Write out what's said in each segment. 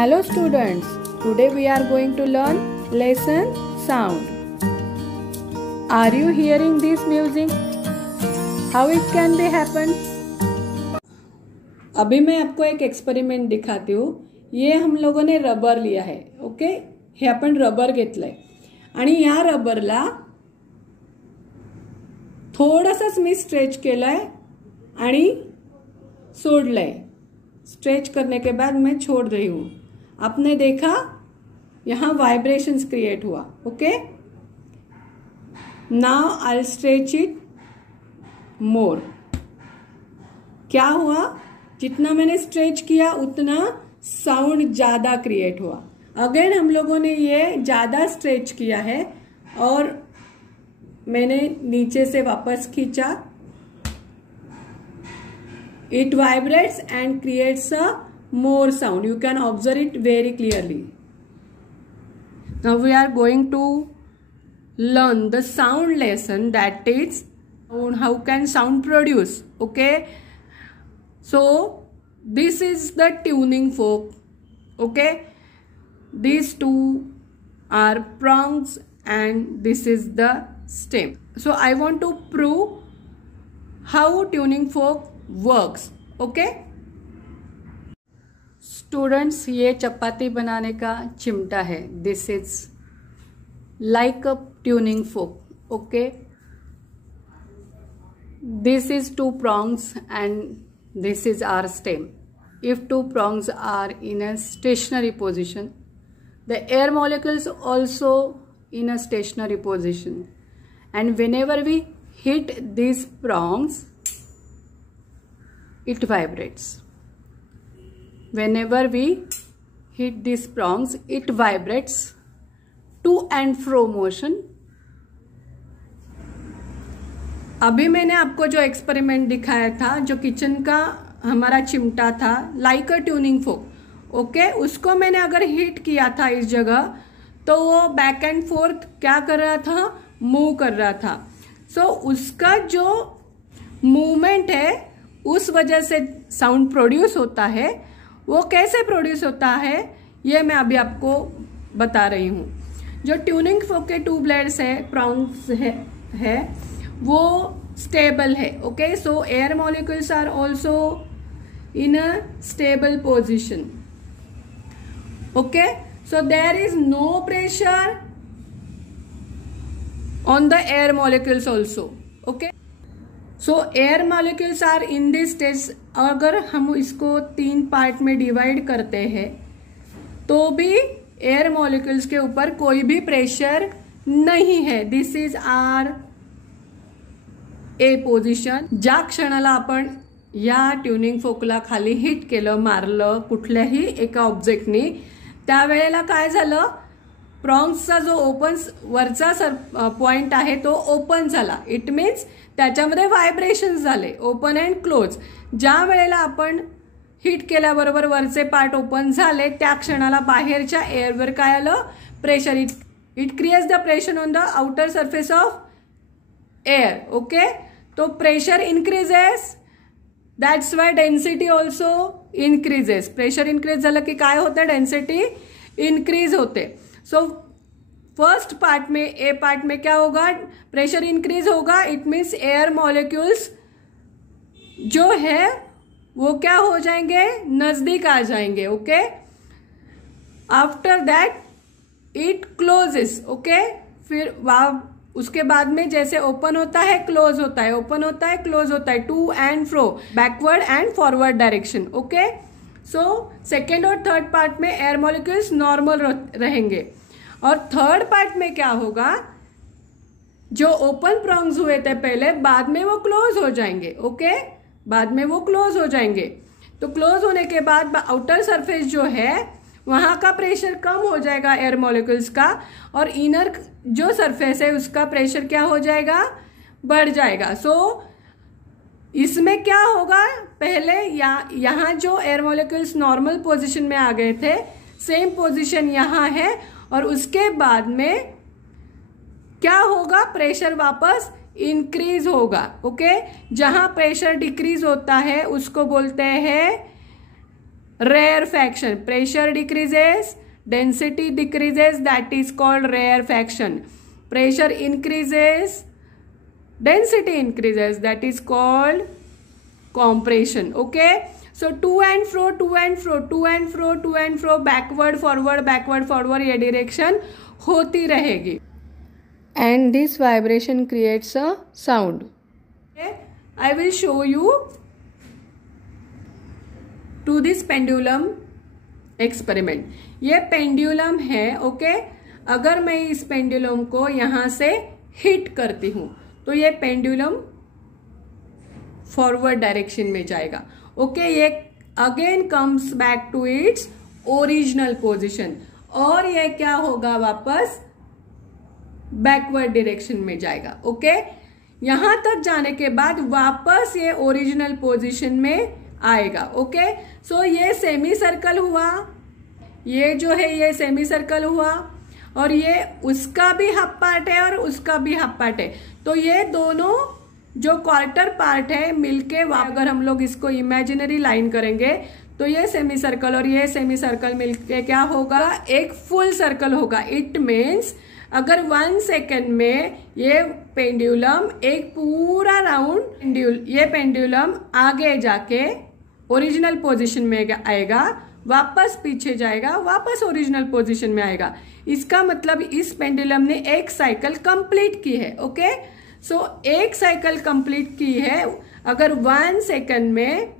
Hello students, today we are going to learn lesson sound. Are you hearing this music? How it can be happen? अभी मैं आपको एक experiment दिखाती हूँ. ये हम लोगों ने रबर लिया है. ओके, हे आपण रबर घेतलंय आणि या रबरला थोडासाच मी स्ट्रेच केलाय आणि सोडलंय. स्ट्रेच करने के बाद मैं छोड़ रही हूं. आपने देखा यहां वाइब्रेशंस क्रिएट हुआ. Okay, now I stretch it more. क्या हुआ? जितना मैंने स्ट्रेच किया उतना साउंड ज्यादा क्रिएट हुआ. अगेन हम लोगों ने ये ज्यादा स्ट्रेच किया है और मैंने नीचे से वापस खींचा. It vibrates and creates a more sound. You can observe it very clearly. Now we are going to learn the sound lesson, that is how can sound produce. Okay, so this is the tuning fork. Okay, these two are prongs and this is the stem. So I want to prove how tuning fork works. Okay students, ये चपाती बनाने का चिमटा है. This is like a tuning fork. Okay, this is two prongs and this is our stem. If two prongs are in a stationary position, the air molecules also in a stationary position, and whenever we hit these prongs it vibrates. Whenever we hit these prongs it vibrates to and fro motion. अभी मैंने आपको जो experiment दिखाया था, जो kitchen का हमारा चिमटा था, like a tuning fork. Okay, उसको मैंने अगर हिट किया था इस जगह तो वो बैक एंड फोर्थ क्या कर रहा था? मूव कर रहा था. सो उसका जो मूवमेंट है उस वजह से साउंड प्रोड्यूस होता है. वो कैसे प्रोड्यूस होता है ये मैं अभी आपको बता रही हूँ. जो ट्यूनिंग फोक के टू ब्लेड्स है, प्रॉन्ग्स है वो स्टेबल है. Okay, so air molecules are also in a stable position. Okay, so there is no pressure on the air molecules also. Okay, so air molecules are in this stage. अगर हम इसको 3 part में divide करते हैं तो भी air molecules के ऊपर कोई भी प्रेशर नहीं है. This is are a position. ज्या क्षणाला आपण या ट्यूनिंग फोकला खाली हिट केलं, मारलं कुठल्याही एका ऑब्जेक्टनी, त्यावेळेला काय झालं? प्रॉन्ग्सचा जो ओपन वरचा पॉइंट आहे तो ओपन झाला. इट मीन्स त्याच्यामध्ये व्हायब्रेशन झाले, ओपन अँड क्लोज. ज्या वेळेला आपण हिट केल्याबरोबर वरचे पार्ट ओपन झाले त्या क्षणाला बाहेरच्या एअरवर काय आलं? Pressure. It creates the pressure on the outer surface of air. Okay, तो pressure increases, that's why density also increases. Pressure increase झालं की काय होतं? डेन्सिटी इन्क्रीज होते. सो फर्स्ट पार्ट में, ए पार्ट में क्या होगा? प्रेशर इंक्रीज होगा. इट मीन्स एयर मॉलिक्यूल्स जो है वो क्या हो जाएंगे? नजदीक आ जाएंगे. Okay, after that it closes. Okay, फिर उसके बाद में जैसे ओपन होता है क्लोज होता है, ओपन होता है क्लोज होता है, to and fro, backward and forward direction. Okay, so second और थर्ड पार्ट में एयर मॉलिक्यूल्स नॉर्मल रहेंगे. और थर्ड पार्ट में क्या होगा? जो ओपन प्रॉन्ग्स हुए थे पहले, बाद में वो क्लोज हो जाएंगे. ओके, बाद में वो क्लोज हो जाएंगे. तो क्लोज होने के बाद आउटर सरफेस जो है वहां का प्रेशर कम हो जाएगा एयर मॉलिक्यूल्स का, और इनर जो सरफेस है उसका प्रेशर क्या हो जाएगा? बढ़ जाएगा. सो इसमें क्या होगा? पहले यहाँ जो एयर मॉलिक्यूल्स नॉर्मल पोजिशन में आ गए थे, सेम पोजिशन यहाँ है, और उसके बाद में क्या होगा? प्रेशर वापस इंक्रीज होगा. ओके, जहां प्रेशर डिक्रीज होता है उसको बोलते हैं rarefaction. Pressure decreases, density decreases, that is called rarefaction. Pressure increases, density increases, that is called compression. Okay, so to and fro, to and fro, to and fro, to and fro, backward forward ये direction होती रहेगी. And this vibration creates a sound. Okay, I will show you to this pendulum experiment. ये pendulum है. Okay, अगर मैं इस pendulum को यहां से हिट करती हूं तो ये पेंडुलम फॉरवर्ड डायरेक्शन में जाएगा. ओके, ये again comes back to its original position और ये क्या होगा, वापस बैकवर्ड डायरेक्शन में जाएगा. ओके, यहां तक जाने के बाद वापस ये ओरिजिनल पोजीशन में आएगा. ओके, सो ये सेमी सर्कल हुआ, ये जो है ये सेमी सर्कल हुआ और ये उसका भी हाफ पार्ट है और उसका भी हाफ पार्ट है. तो ये दोनों जो क्वार्टर पार्ट है मिलके, अगर हम लोग इसको इमेजिनरी लाइन करेंगे तो ये सेमी सर्कल और ये सेमी सर्कल मिलके क्या होगा, एक फुल सर्कल होगा. इट मीन्स अगर 1 सेकेंड में ये पेंडुलम एक पूरा राउंड, ये पेंडुलम आगे जाके ओरिजिनल पोजीशन में आएगा, वापस पीछे जाएगा, वापस ओरिजिनल पोजीशन में आएगा. इसका मतलब इस पेंडुलम ने एक साइकिल कंप्लीट की है. ओके, सो एक साइकिल कंप्लीट की है. अगर 1 सेकेंड में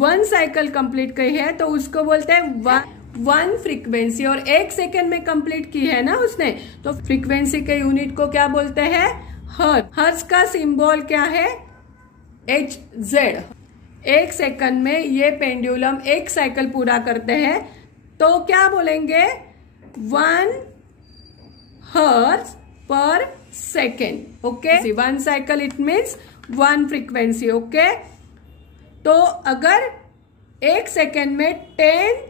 1 साइकिल कंप्लीट की है तो उसको बोलते हैं 1 फ्रीक्वेंसी. और 1 सेकेंड में कंप्लीट की है ना उसने, तो फ्रीक्वेंसी के यूनिट को क्या बोलते हैं, हर्ट्ज. हर्ट्ज का सिंबल क्या है, Hz. 1 सेकंड में ये पेंडुलम एक साइकिल पूरा करते हैं तो क्या बोलेंगे, 1 हर्ट्ज पर second. Okay, 1 cycle it means 1 frequency. Okay, तो अगर 1 सेकेंड में 10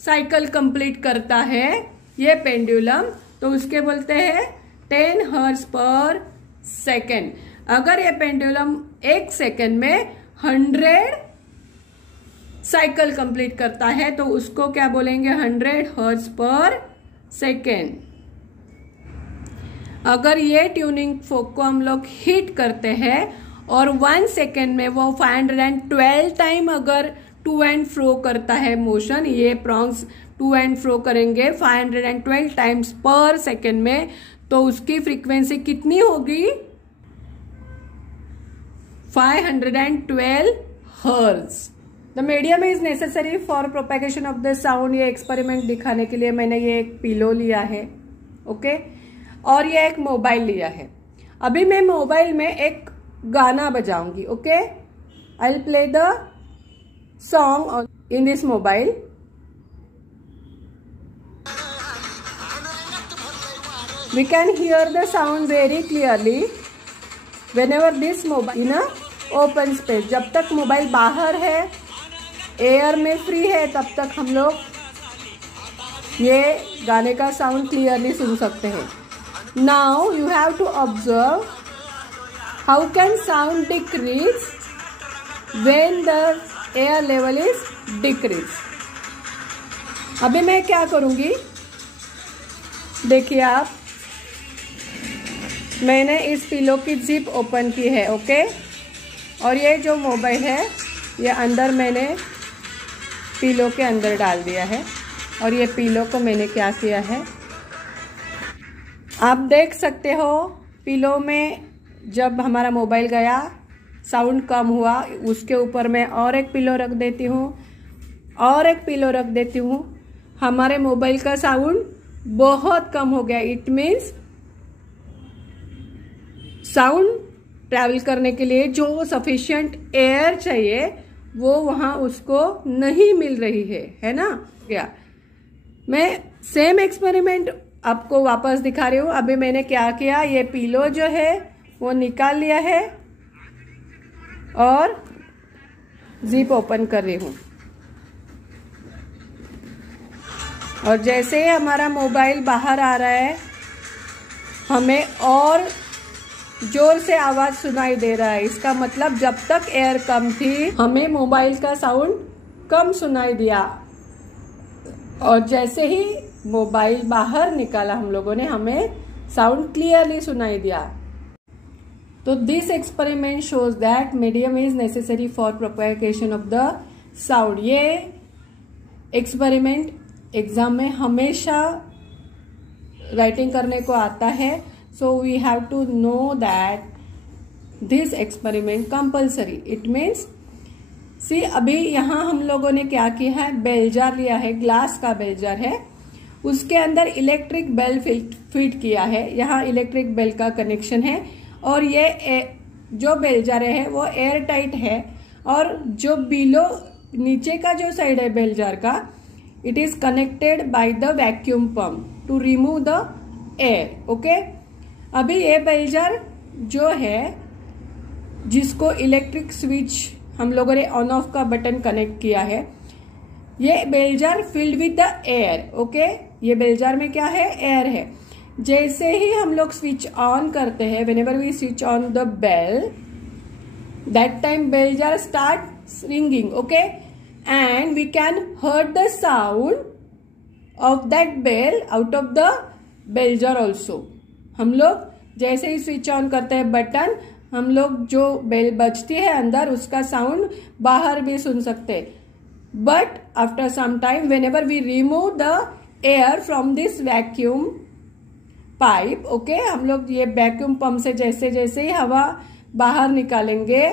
साइकिल कंप्लीट करता है ये पेंडुलम तो उसके बोलते हैं 10 हर्ट्ज पर सेकेंड. अगर ये पेंडुलम 1 सेकेंड में 100 साइकिल कंप्लीट करता है तो उसको क्या बोलेंगे, 100 हर्ट्ज पर सेकेंड. अगर ये ट्यूनिंग फोक को हम लोग हिट करते हैं और 1 सेकेंड में वो 512 टाइम अगर टू एंड फ्रो करता है मोशन, ये प्रॉन्ग्स टू एंड फ्रो करेंगे 512 टाइम्स पर सेकेंड में, तो उसकी फ्रीक्वेंसी कितनी होगी, 512 hertz. The medium is necessary for propagation of the sound. ये एक्सपेरिमेंट दिखाने के लिए मैंने ये एक पिलो लिया है. ओके, और ये एक मोबाइल लिया है. अभी मैं मोबाइल में एक गाना बजाऊंगी. Okay, I will play the song in this mobile. We can hear the sound very clearly whenever this mobile in a open space. जब तक मोबाइल बाहर है, एयर में फ्री है, तब तक हम लोग ये गाने का साउंड क्लियरली सुन सकते हैं. Now you have to observe how can sound decrease when the air level is decrease. अभी मैं क्या करूँगी, देखिए आप, मैंने इस पिलो की जिप ओपन की है. ओके, और ये जो मोबाइल है ये अंदर मैंने पिलो के अंदर डाल दिया है. और ये पिलो को मैंने क्या किया है, आप देख सकते हो, पिलो में जब हमारा मोबाइल गया साउंड कम हुआ, उसके ऊपर मैं और एक पिलो रख देती हूँ और एक पिलो रख देती हूँ, हमारे मोबाइल का साउंड बहुत कम हो गया. इट मीन्स साउंड ट्रैवल करने के लिए जो सफिशिएंट एयर चाहिए वो वहाँ उसको नहीं मिल रही है ना. क्या मैं सेम एक्सपेरिमेंट आपको वापस दिखा रही हूँ. अभी मैंने क्या किया, ये पिलो जो है वो निकाल लिया है और जिप ओपन कर रही हूँ. और जैसे ही हमारा मोबाइल बाहर आ रहा है, हमें और जोर से आवाज सुनाई दे रहा है. इसका मतलब जब तक एयर कम थी हमें मोबाइल का साउंड कम सुनाई दिया, और जैसे ही मोबाइल बाहर निकाला हम लोगों ने, हमें साउंड क्लियरली सुनाई दिया। तो this experiment shows that medium is necessary for propagation of the sound. ये एक्सपेरिमेंट एग्जाम में हमेशा राइटिंग करने को आता है, so we have to know that this experiment compulsory. It means see, अभी यहाँ हम लोगों ने क्या किया है, बेल जार लिया है, ग्लास का बेल जार है, उसके अंदर इलेक्ट्रिक बेल फिट किया है, यहाँ इलेक्ट्रिक बेल का कनेक्शन है, और ये जो बेल जार है वो एयर टाइट है, और जो बिलो नीचे का जो साइड है बेल जार का, it is connected by the vacuum pump to remove the air. Okay, अभी ये बेल जार जो है, जिसको इलेक्ट्रिक स्विच हम लोगों ने ऑन ऑफ का बटन कनेक्ट किया है, ये bell jar filled with the air. Okay, ये बेल जार में क्या है, एयर है। जैसे ही हम लोग स्विच ऑन करते हैं, whenever we switch on the bell, that time bell jar start ringing, okay, and we can heard the sound of that bell out of the bell jar also। हम लोग जैसे ही switch on करते हैं button, हम लोग जो bell बजती है अंदर, उसका साउंड बाहर भी सुन सकते हैं। But after some time, whenever we remove the air from this vacuum pipe, okay, हम लोग ये वैक्यूम पंप से जैसे जैसे ही हवा बाहर निकालेंगे,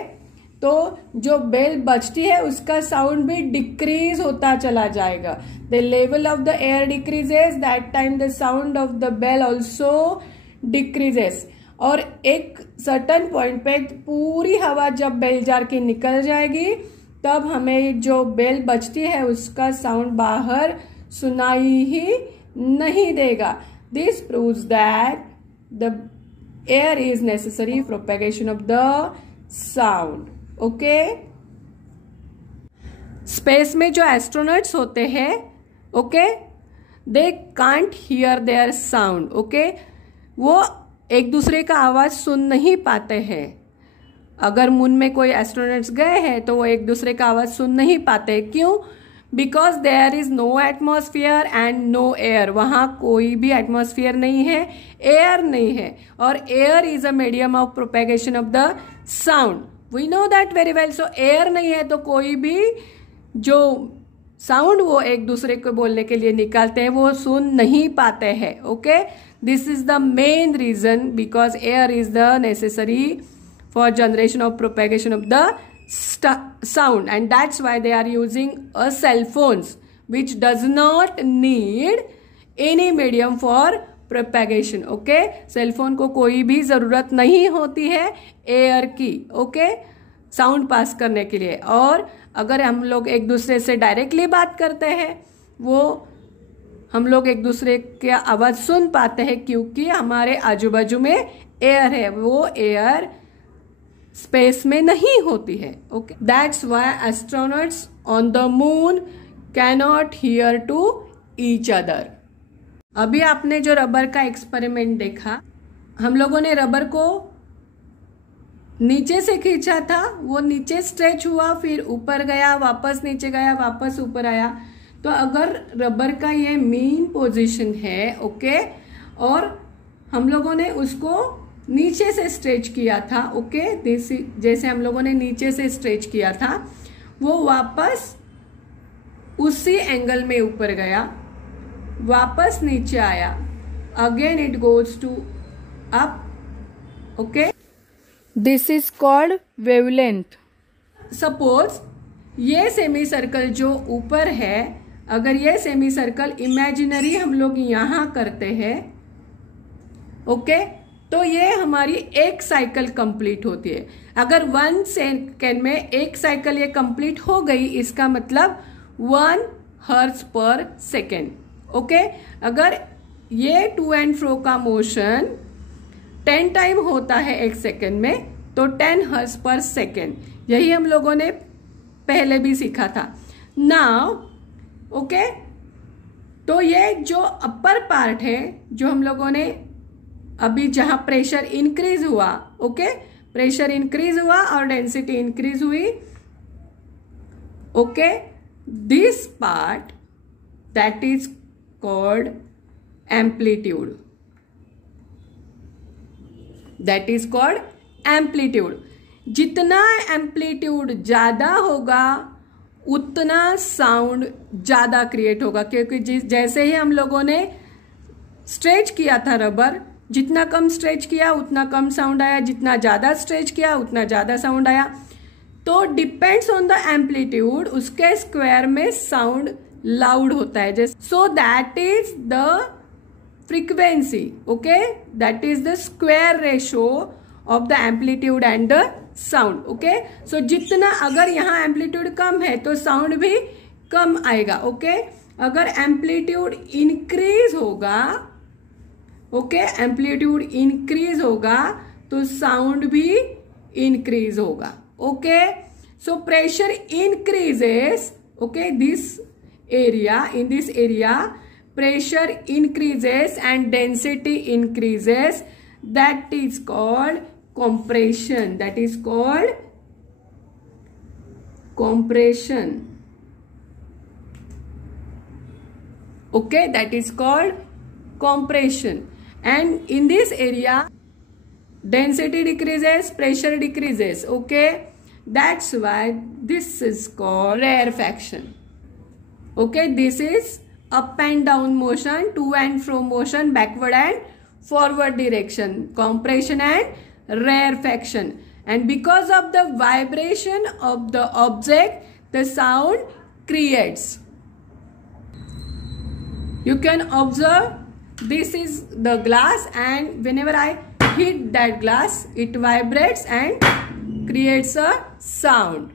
तो जो बेल बजती है उसका साउंड भी डिक्रीज होता चला जाएगा। The level of the air decreases, that time the sound of the bell also decreases. और एक सर्टन पॉइंट पे पूरी हवा जब बेल जार की निकल जाएगी, तब हमें जो बेल बजती है उसका साउंड बाहर सुनाई ही नहीं देगा। This proves that the air is necessary for propagation of the sound. Okay, space में जो एस्ट्रोनॉट्स होते हैं, okay, they can't hear their sound. Okay, वो एक दूसरे का आवाज सुन नहीं पाते हैं। अगर मून में कोई एस्ट्रोनॉट्स गए हैं तो वो एक दूसरे का आवाज सुन नहीं पाते। क्यों? Because there is no atmosphere and no air. वहां कोई भी एटमॉस्फेयर नहीं है, एयर नहीं है, और air is a medium of propagation of the sound. We know that very well. So air नहीं है तो कोई भी जो साउंड वो एक दूसरे को बोलने के लिए निकालते हैं वो सुन नहीं पाते हैं। Okay, this is the main reason, because air is the necessary for generation of propagation of the sound, and that's why they are using a cell phones which does not need any medium for propagation। okay, cell phone को कोई भी जरूरत नहीं होती है air की, okay, sound पास करने के लिए। और अगर हम लोग एक दूसरे से डायरेक्टली बात करते हैं, वो हम लोग एक दूसरे की आवाज सुन पाते हैं, क्योंकि हमारे आजू बाजू में एयर है, वो एयर स्पेस में नहीं होती है। Okay, that's why astronauts on the moon cannot hear to each other. अभी आपने जो रबर का एक्सपेरिमेंट देखा, हम लोगों ने रबर को नीचे से खींचा था, वो नीचे स्ट्रेच हुआ, फिर ऊपर गया, वापस नीचे गया, वापस ऊपर आया। तो अगर रबर का ये मेन पोजीशन है, ओके, और हम लोगों ने उसको नीचे से स्ट्रेच किया था, ओके, जैसे हम लोगों ने नीचे से स्ट्रेच किया था, वो वापस उसी एंगल में ऊपर गया, वापस नीचे आया, again it goes to up. Okay, this is called wavelength. Suppose ये सेमी सर्कल जो ऊपर है, अगर ये सेमी सर्कल इमेजिनरी हम लोग यहां करते हैं, ओके, तो ये हमारी एक साइकिल कंप्लीट होती है। अगर 1 सेकेंड में एक साइकिल ये कंप्लीट हो गई, इसका मतलब 1 हर्ट्ज पर सेकेंड। ओके, अगर ये टू एंड फ्रो का मोशन 10 टाइम होता है एक सेकेंड में, तो 10 हर्ट्ज पर सेकेंड। यही हम लोगों ने पहले भी सीखा था। नाउ ओके, तो ये जो अपर पार्ट है, जो हम लोगों ने अभी जहां प्रेशर इंक्रीज हुआ, ओके, प्रेशर इंक्रीज हुआ और डेंसिटी इंक्रीज हुई, okay, this part, that is called amplitude. That is called amplitude. जितना एम्पलीट्यूड ज़्यादा होगा उतना साउंड ज़्यादा क्रिएट होगा, क्योंकि जैसे ही हम लोगों ने स्ट्रेच किया था रबर, जितना कम स्ट्रेच किया उतना कम साउंड आया, जितना ज़्यादा स्ट्रेच किया उतना ज़्यादा साउंड आया. तो डिपेंड्स ऑन द एम्पलीट्यूड, उसके स्क्वायर में साउंड लाउड होता है. जैसे so that is the frequency. Okay, that is the square ratio of the amplitude and the sound. Okay, so जितना अगर यहाँ एम्पलीट्यूड कम है तो साउंड भी कम आएगा. ओके, अगर एम्पलीट्यूड इंक्रीज होगा, ओके, एम्पलीट्यूड इंक्रीज होगा तो साउंड भी इंक्रीज होगा. Okay, so pressure increases. Okay, this area, in this area pressure increases and density increases. That is called compression. That is called compression. Okay, that is called compression. And in this area density decreases, pressure decreases. Okay, that's why this is called rarefaction. Okay, this is up and down motion, to and fro motion, backward and forward direction, compression and rarefaction. And because of the vibration of the object, the sound creates. You can observe, this is the glass, and whenever I hit that glass, it vibrates and creates a sound.